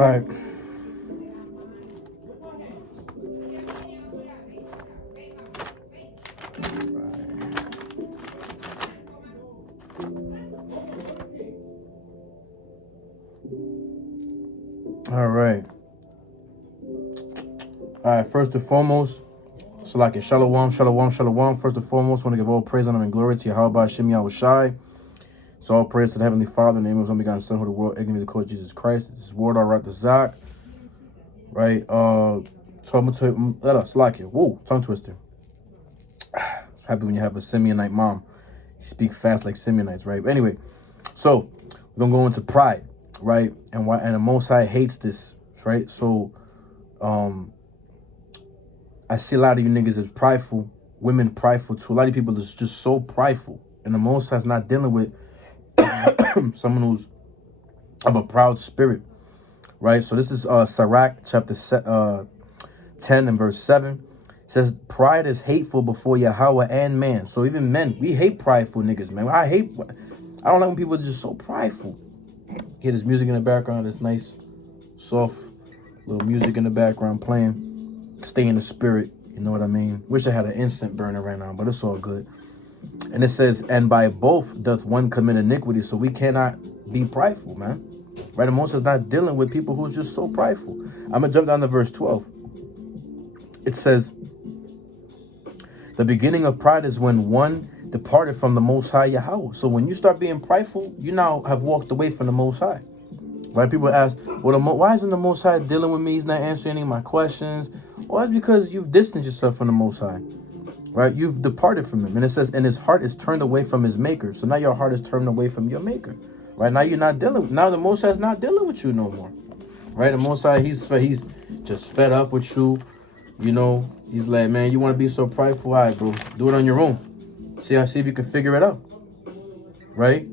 right. All right. All right. First and foremost, so like it, shalom, shalom, shalom. First and foremost, I want to give all praise, honor, and glory to Yahweh Hashem Yahushai. So all praise to the Heavenly Father, in the name of His only begotten Son, who the world ignorant, the Lord Jesus Christ. This is word on Ratazach. Right. Talking whoa, tongue twister. It's happy when you have a Simeonite mom. You speak fast like Simeonites, right? But anyway, so we're gonna go into pride, right? And why? And the Most High hates this, right? So, I see a lot of you niggas is prideful, women prideful too. A lot of people is just so prideful, and the Most High's not dealing with someone who's of a proud spirit, right? So this is SICARII chapter 10 and verse 7. It says, pride is hateful before Yahweh and man. So even men, we hate prideful niggas, man. I don't like when people are just so prideful. Hear this music in the background, this nice, soft little music in the background playing. Stay in the spirit, you know what I mean? Wish I had an instant burner right now, but it's all good. And it says, and by both doth one commit iniquity. So we cannot be prideful, man. Right? The Most is not dealing with people who's just so prideful. I'm going to jump down to verse 12. It says, the beginning of pride is when one departed from the Most High Yahweh. So when you start being prideful, you now have walked away from the Most High. Right? People ask, well, why isn't the Most High dealing with me? He's not answering any of my questions. Well, that's because you've distanced yourself from the Most High. Right? You've departed from him. And it says, and his heart is turned away from his maker. So now your heart is turned away from your maker. Right? Now you're not dealing. Now the Most High is not dealing with you no more. Right? The Most High, he's just fed up with you. You know, he's like, man, you want to be so prideful? All right, bro. Do it on your own. See if you can figure it out. Right?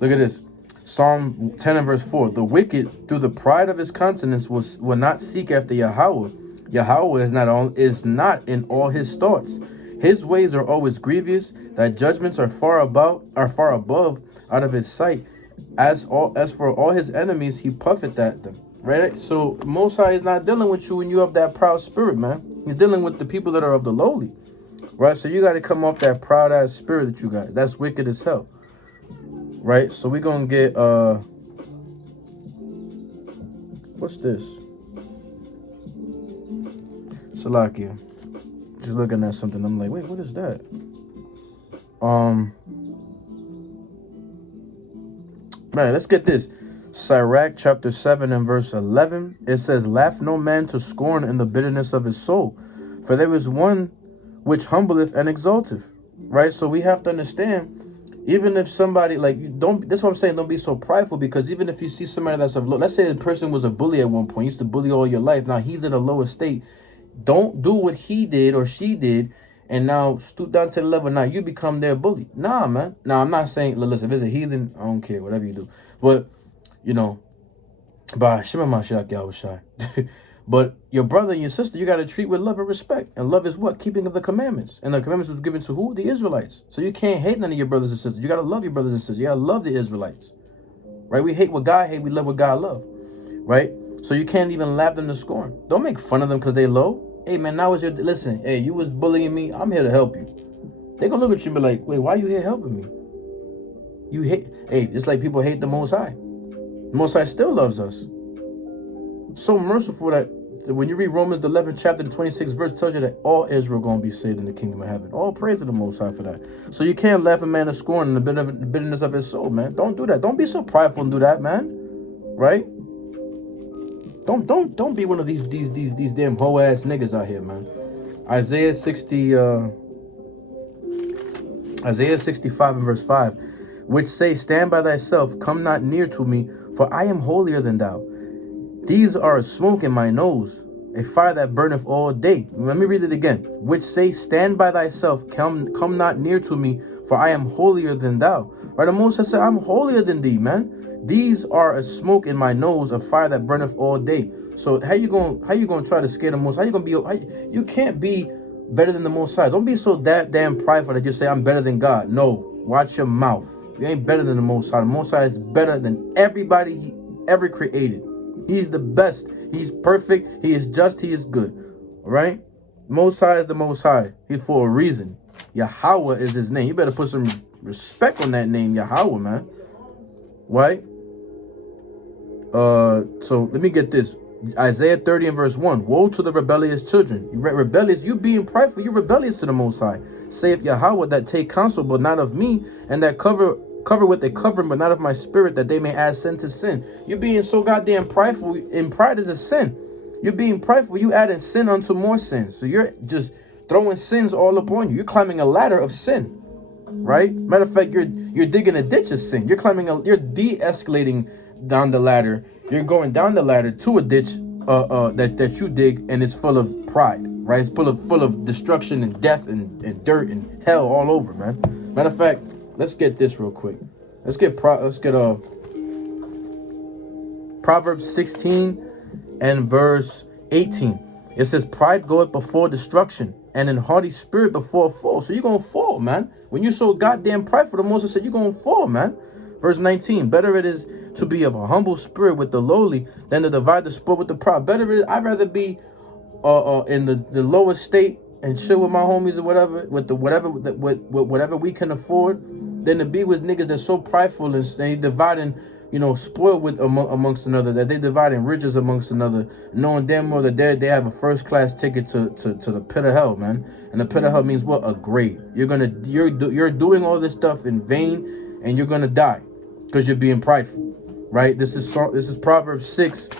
Look at this. Psalm 10 and verse 4. The wicked, through the pride of his countenance, will not seek after Yahweh. Yahweh is not in all his thoughts. His ways are always grievous. Thy judgments are far above out of his sight. As for all his enemies, he puffeth at them. Right? So Most High is not dealing with you when you have that proud spirit, man. He's dealing with the people that are of the lowly. Right? So you got to come off that proud ass spirit that you got. That's wicked as hell. Right? So we're gonna get what's this? Salakia. Just looking at something. I'm like, wait, what is that? Man, let's get this. SICARII chapter 7 and verse 11. It says, laugh no man to scorn in the bitterness of his soul, for there is one which humbleth and exalteth. Right? So we have to understand, even if somebody, like, that's what I'm saying, don't be so prideful, because even if you see somebody that's of low, let's say the person was a bully at one point, used to bully all your life, now he's in a lower state. Don't do what he did or she did, and now stoop down to the level, now you become their bully. Nah, man. Now, I'm not saying, listen, if it's a heathen, I don't care, whatever you do. But, you know, but your brother and your sister, you got to treat with love and respect. And love is what? Keeping of the commandments. And the commandments was given to who? The Israelites. So you can't hate none of your brothers and sisters. You got to love your brothers and sisters. You got to love the Israelites. Right? We hate what God hate. We love what God love. Right? So you can't even laugh them to scorn. Don't make fun of them because they low. Hey, man, now is your... Listen, hey, you was bullying me. I'm here to help you. They going to look at you and be like, wait, why you here helping me? You hate... Hey, it's like people hate the Most High. The Most High still loves us. So merciful that when you read Romans the 11th chapter, the 26th verse tells you that all Israel going to be saved in the kingdom of heaven. All praise to the Most High for that. So you can't laugh a man to scorn in the bitterness of his soul, man. Don't do that. Don't be so prideful and do that, man. Right? Don't be one of these damn hoe ass niggas out here, man. Isaiah 65 and verse 5, which say, stand by thyself, come not near to me, for I am holier than thou. These are a smoke in my nose, a fire that burneth all day. Let me read it again. Which say, stand by thyself, come not near to me, for I am holier than thou. Right? The Most High said, I'm holier than thee, man. These are a smoke in my nose, a fire that burneth all day. So how you gonna try to scare the Most High? You can't be better than the Most High. Don't be so damn prideful that you say I'm better than God. No, watch your mouth. You ain't better than the Most High. The Most High is better than everybody he ever created. He's the best. He's perfect. He is just. He is good. All right? Most High is the Most High. He's for a reason. Yahweh is his name. You better put some respect on that name, Yahweh, man. Right? So let me get this. Isaiah 30 and verse 1. Woe to the rebellious children. Rebellious, you being prideful, you're rebellious to the Most High. Saith Yahweh, that take counsel, but not of me, and that cover with a covering, but not of my spirit, that they may add sin to sin. You're being so goddamn prideful, and pride is a sin. You're being prideful, you adding sin unto more sin. So you're just throwing sins all upon you. You're climbing a ladder of sin, right? Matter of fact, you're digging a ditch of sin. You're you're de-escalating down the ladder. You're going down the ladder to a ditch that you dig, and it's full of pride, right? It's full of destruction and death and dirt and hell all over, man. Matter of fact, let's get this real quick. Let's get Proverbs 16 and verse 18. It says, pride goeth before destruction, and an haughty spirit before a fall. So you're gonna fall, man. When you're so goddamn prideful, the Moses said you're gonna fall, man. Verse 19, better it is to be of a humble spirit with the lowly than to divide the spoil with the proud. Better it is, I'd rather be in the lowest state and chill with my homies or whatever, with whatever we can afford, than to be with niggas that's so prideful and they dividing, you know, spoil with amongst another, that they dividing riches amongst another, knowing damn well that they have a first class ticket to the pit of hell, man. And the pit of hell means what? A grave. You're doing all this stuff in vain, and you're gonna die because you're being prideful, right? This is Proverbs 6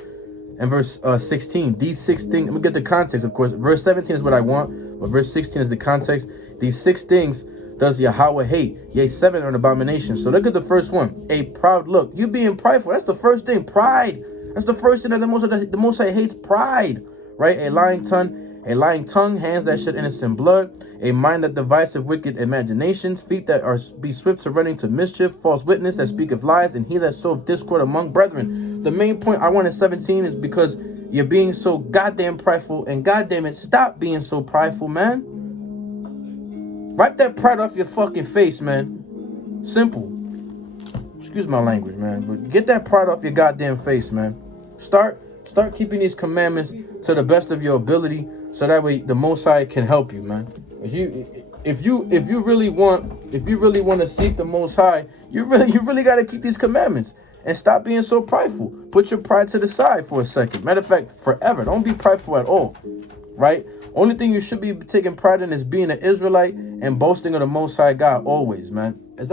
and verse 16. These 6 things. Let me get the context, of course. Verse 17 is what I want, but verse 16 is the context. These 6 things does Yahweh hate, yea, 7 are an abomination. So look at the first one, a proud look. You being prideful, that's the first thing. Pride, that's the first thing that the Most High hates. Pride, right? A lying tongue, hands that shed innocent blood, a mind that deviseth wicked imaginations, feet that be swift to running to mischief, false witness that speaketh lies, and he that soweth discord among brethren. The main point I want in 17 is because you're being so goddamn prideful, and goddamn it, stop being so prideful, man. Wipe that pride off your fucking face, man. Simple. Excuse my language, man, but get that pride off your goddamn face, man. Start keeping these commandments to the best of your ability, so that way the Most High can help you, man. If you really want to seek the Most High, you really got to keep these commandments and stop being so prideful. Put your pride to the side for a second. Matter of fact, forever. Don't be prideful at all, right? Only thing you should be taking pride in is being an Israelite and boasting of the Most High God always, man. I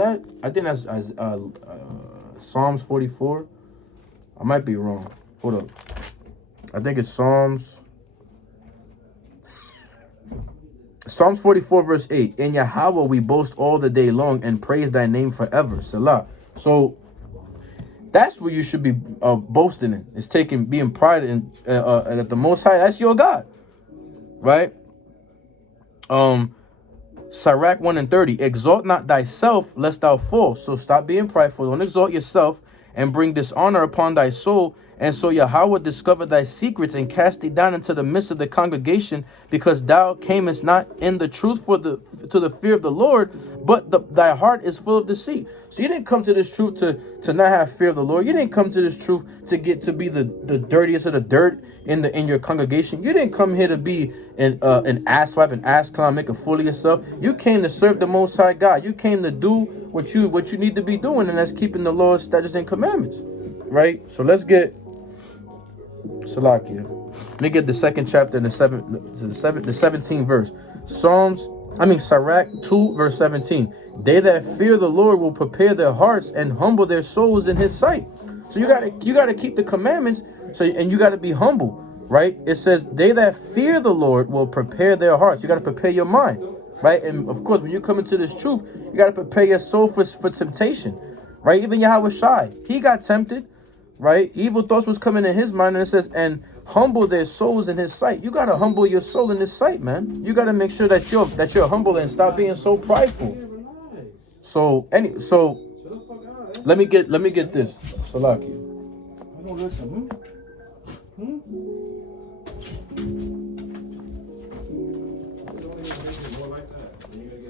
think that's Psalms 44. I might be wrong. Hold up. I think it's Psalms 44 verse 8. In Yahweh we boast all the day long and praise thy name forever. Salah. So that's what you should be boasting in. Is being pride in at the Most High. That's your God. Right? Sirach 1 and 30. Exalt not thyself, lest thou fall. So stop being prideful. Don't exalt yourself and bring dishonor upon thy soul. And so Yahweh discovered thy secrets and cast thee down into the midst of the congregation, because thou camest not in the truth to the fear of the Lord, but thy heart is full of deceit. So you didn't come to this truth to not have fear of the Lord. You didn't come to this truth to be the dirtiest of the dirt in your congregation. You didn't come here to be an asswipe, an ass clown, make a fool of yourself. You came to serve the Most High God. You came to do what you need to be doing, and that's keeping the laws, statutes, and commandments. Right? So let's get Salakia. Let me get the 2nd chapter and the 17th verse. Sirach 2 verse 17. They that fear the Lord will prepare their hearts and humble their souls in his sight. So you gotta keep the commandments. And you gotta be humble, right? It says they that fear the Lord will prepare their hearts. You gotta prepare your mind, right? And of course, when you come into this truth, you gotta prepare your soul for temptation, right? Even Yahweh Shai, he got tempted. Right? Evil thoughts was coming in his mind, and it says, and humble their souls in his sight. You gotta humble your soul in his sight, man. You gotta make sure that you're humble and stop being so prideful. So let me get this. Salaki.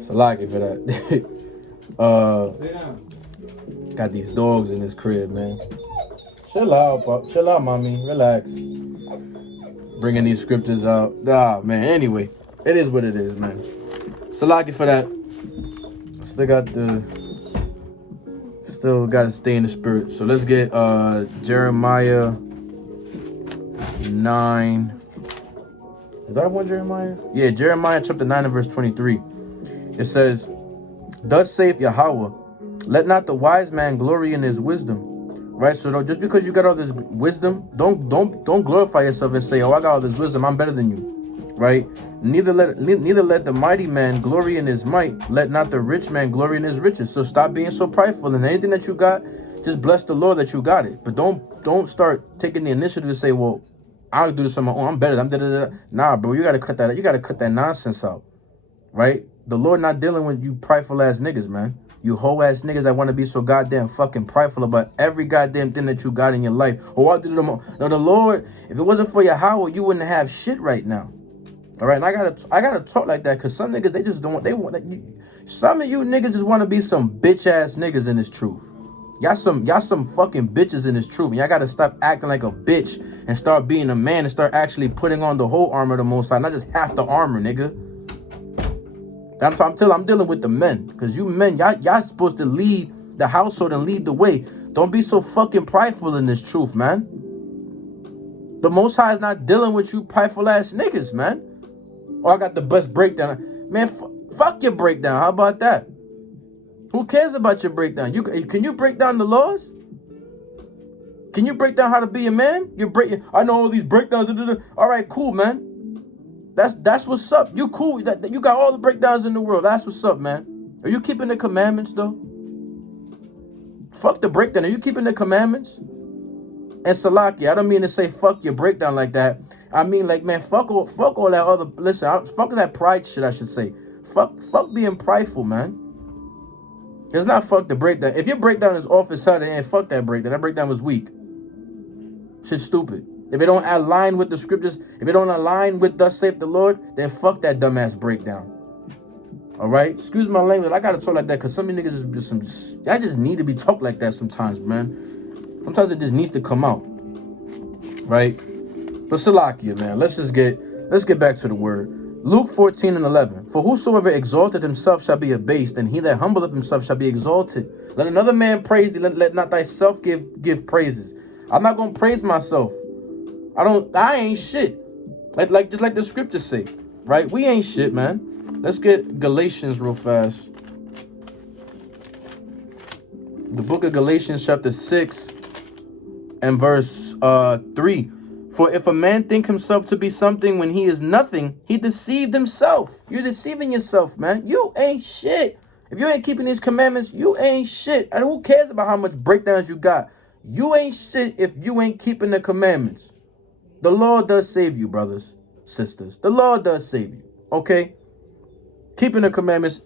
Salaki for that. Got these dogs in this crib, man. Chill out, Pop. Chill out, mommy. Relax. Bringing these scriptures out. Ah, man. Anyway, it is what it is, man. Salaki for that. Still got to stay in the spirit. So let's get Jeremiah 9. Is that one Jeremiah? Yeah, Jeremiah chapter 9 and verse 23. It says, "Thus saith Yahweh, let not the wise man glory in his wisdom." Right? So just because you got all this wisdom, don't glorify yourself and say, "Oh, I got all this wisdom, I'm better than you." Right? Neither let the mighty man glory in his might, let not the rich man glory in his riches. So stop being so prideful, and anything that you got, just bless the Lord that you got it. But don't start taking the initiative to say, "Well, I'll do this on my own, I'm better, I'm da-da-da-da." Nah, bro, you gotta cut that. You gotta cut that nonsense out. Right? The Lord not dealing with you prideful ass niggas, man. You hoe ass niggas that want to be so goddamn fucking prideful about every goddamn thing that you got in your life. Oh, I did it. No, the Lord, if it wasn't for Yahweh, you wouldn't have shit right now. All right, and I gotta talk like that because some niggas, they just don't. They want. Some of you niggas just want to be some bitch ass niggas in this truth. Y'all some fucking bitches in this truth, and y'all gotta stop acting like a bitch and start being a man and start actually putting on the whole armor of the Most High, not just half the armor, nigga. I'm dealing with the men, because you men, y'all supposed to lead the household and lead the way. Don't be so fucking prideful in this truth, man. The Most High is not dealing with you prideful ass niggas, man. Oh, I got the best breakdown. Man, fuck your breakdown. How about that? Who cares about your breakdown? Can you break down the laws? Can you break down how to be a man? I know all these breakdowns. All right, cool, man. That's what's up. You cool. You got all the breakdowns in the world. That's what's up, man. Are you keeping the commandments, though? Fuck the breakdown. Are you keeping the commandments? And Salaki, I don't mean to say fuck your breakdown like that. I mean, like, man, fuck all that other. Listen, fuck that pride shit, I should say. Fuck being prideful, man. It's not fuck the breakdown. If your breakdown is off its head, and fuck that breakdown. That breakdown was weak. Shit's stupid. If it don't align with the scriptures, if it don't align with thus saith the Lord, then fuck that dumbass breakdown. All right? Excuse my language. I gotta talk like that because some of you niggas is just some. Y'all just need to be talked like that sometimes, man. Sometimes it just needs to come out. Right? But Salakia, man. Let's get back to the word. Luke 14 and 11. For whosoever exalted himself shall be abased, and he that humbleth himself shall be exalted. Let another man praise thee, let not thyself give praises. I'm not gonna praise myself. I ain't shit. Like just like the scriptures say, right? We ain't shit, man. Let's get Galatians real fast. The book of Galatians chapter 6 and verse 3. For if a man think himself to be something when he is nothing, he deceived himself. You're deceiving yourself, man. You ain't shit. If you ain't keeping these commandments, you ain't shit. And who cares about how much breakdowns you got? You ain't shit if you ain't keeping the commandments. The Lord does save you, brothers, sisters. The Lord does save you, okay? Keeping the commandments.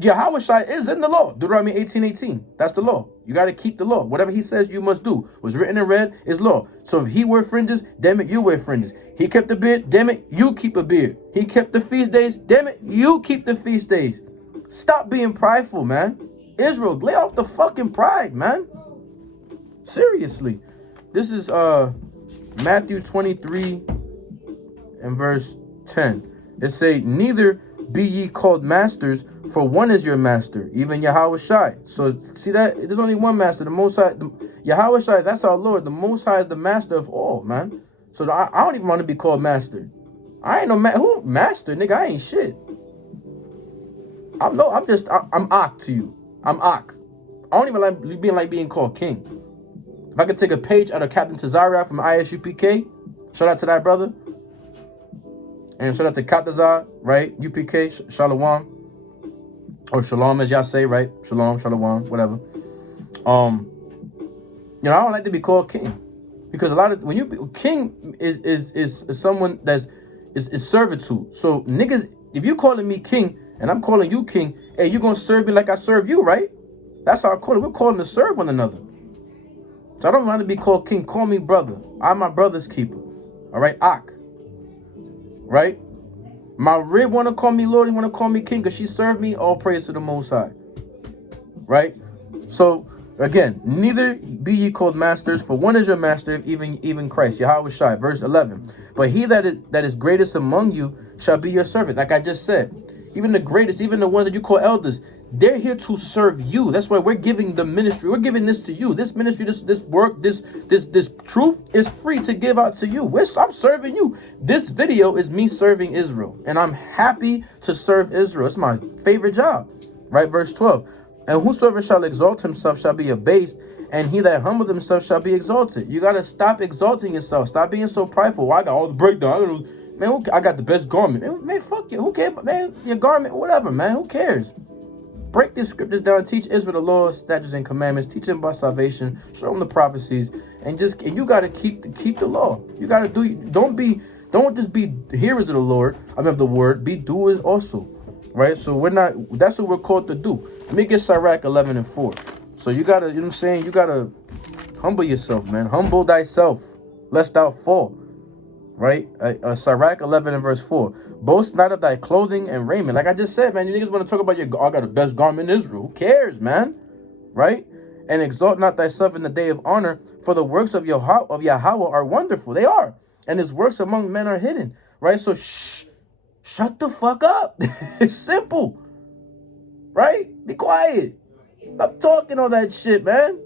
Yahweh is in the law. Deuteronomy 18:18. That's the law. You got to keep the law. Whatever he says you must do. What's written in red is law. So if he wear fringes, damn it, you wear fringes. He kept the beard, damn it, you keep a beard. He kept the feast days, damn it, you keep the feast days. Stop being prideful, man. Israel, lay off the fucking pride, man. Seriously. This is Matthew 23 and verse 10. It say, neither be ye called masters, for one is your master, even Yahweh Shai. So see that there's only one master, the Most High. Yahweh Shai, that's our Lord. The Most High is the master of all, man. So I don't even want to be called master. I ain't no who master, nigga. I ain't shit. I'm Ak to you. I'm Ak. I don't even like being called king. If I could take a page out of Captain Tazariah from ISUPK, shout out to that brother. And shout out to Katazar, right? UPK, Shalom. Or Shalom, as y'all say, right? Shalom, Shalom, whatever. I don't like to be called king. Because a lot of, king is someone that's servitude. So niggas, if you calling me king and I'm calling you king, hey, you gonna serve me like I serve you, right? That's how I call it. We're calling to serve one another. So I don't want to be called king. Call me brother. I'm my brother's keeper. All right, Ak. Right? My rib want to call me Lord. He want to call me king because she served me. All praise to the Most High. Right? So again, neither be ye called masters, for one is your master, even Christ, Yahweh Shai. Verse 11. But he that is greatest among you shall be your servant. Like I just said, even the greatest, even the ones that you call elders, they're here to serve you. That's why we're giving the ministry. We're giving this to you. This ministry, this work, this truth is free to give out to you. I'm serving you. This video is me serving Israel, and I'm happy to serve Israel. It's my favorite job. Right, verse 12. And whosoever shall exalt himself shall be abased, and he that humbled himself shall be exalted. You got to stop exalting yourself. Stop being so prideful. Well, I got all the breakdown. Man, I got the best garment. Man, fuck you. Who cares? Man, your garment, whatever, man. Who cares? Break these scriptures down. Teach Israel the laws, statutes, and commandments. Teach them about salvation. Show them the prophecies. And you got to keep the law. You got to do. Don't just be hearers of the Lord. Of the word. Be doers also. Right? So we're not. That's what we're called to do. Let me get Sirach 11 and 4. So you gotta, you know what I'm saying? You gotta humble yourself, man. Humble thyself, lest thou fall. Right? Sirach 11 and verse 4. Boast not of thy clothing and raiment. Like I just said, man, you niggas want to talk about I got the best garment in Israel. Who cares, man? Right? And exalt not thyself in the day of honor, for the works of Yahweh are wonderful. They are. And his works among men are hidden. Right? So shut the fuck up. It's simple. Right? Be quiet. Stop talking all that shit, man.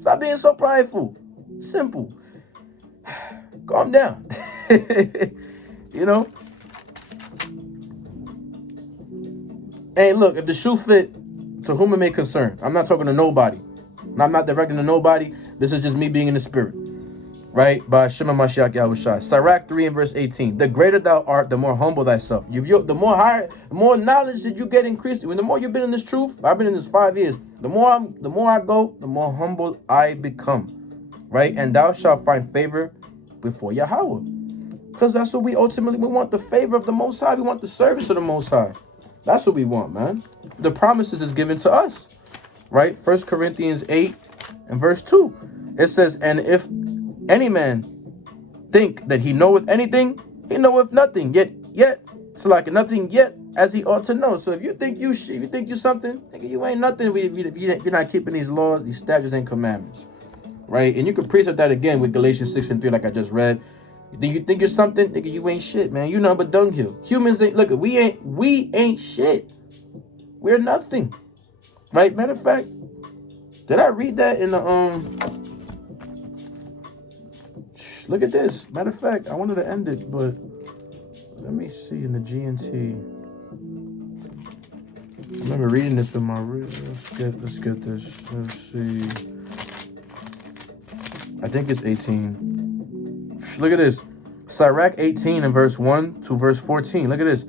Stop being so prideful. Simple. Calm down. You know? Hey, look, if the shoe fit, to whom it may concern. I'm not talking to nobody. I'm not directing to nobody. This is just me being in the spirit. Right? By Shema Mashiach Yahushua. Sirach 3 and verse 18. The greater thou art, the more humble thyself. The more knowledge that you get increased. The more you've been in this truth, I've been in this 5 years. The more I go, the more humble I become. Right? And thou shalt find favor before Yahweh. Because that's what we want. The favor of the Most High. We want the service of the Most High. That's what we want, man. The promises is given to us. Right? 1 Corinthians 8 and verse 2. It says, and if any man think that he knoweth anything, he knoweth nothing, yet it's like nothing yet as he ought to know. So if you think you something, nigga, you ain't nothing if you're not keeping these laws, these statutes and commandments. Right? And you can precept that again with Galatians 6 and 3, like I just read. You think you're something, nigga, you ain't shit, man. You nothing but dunghill. Humans ain't, look, we ain't shit. We're nothing. Right? Matter of fact, did I read that in the look at this. Matter of fact, I wanted to end it, but let me see in the GNT. I remember reading this in my. Let's get this. Let's see. I think it's 18. Look at this. Sirach 18 and verse 1 to verse 14. Look at this.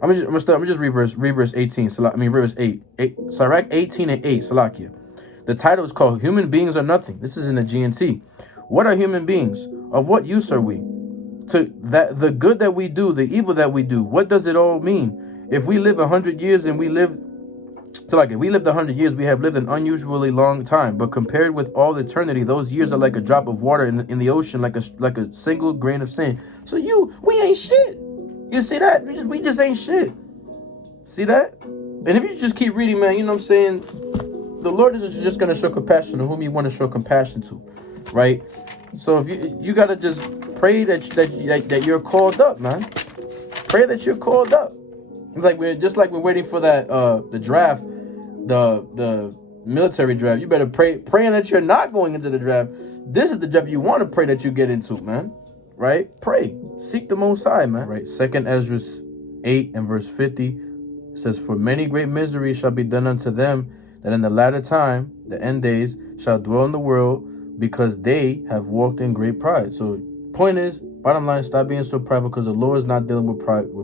I'm gonna just read verse 18. Verse 8. Sirach 18 and 8. Salakia. The title is called "Human Beings Are Nothing." This is in the GNT. What are human beings? Of what use are we? To that the good that we do, the evil that we do, what does it all mean? If we live 100 years and if we lived 100 years, we have lived an unusually long time. But compared with all eternity, those years are like a drop of water in the ocean, like a single grain of sand. So we ain't shit. You see that? We just ain't shit. See that? And if you just keep reading, man, you know what I'm saying? The Lord is just gonna show compassion to whom you want to show compassion to, right? So if you gotta just pray that you're called up, man. Pray that you're called up. It's like we're waiting for that the draft, the military draft. You better praying that you're not going into the draft. This is the draft you want to pray that you get into, man. Right? Pray. Seek the Most High, man. Right. 2 Ezra 8 and verse 50 says, "For many great miseries shall be done unto them that in the latter time, the end days, shall dwell in the world, because they have walked in great pride." So point is, bottom line, stop being so prideful, because the Lord is not dealing with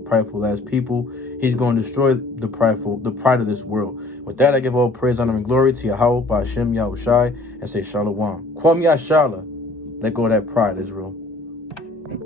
prideful as people. He's going to destroy the pride of this world. With that, I give all praise, honor, and glory to Yahweh, Ba'ashem, Yahushai, and say Shalom. Kwam Yashala. Let go of that pride, Israel.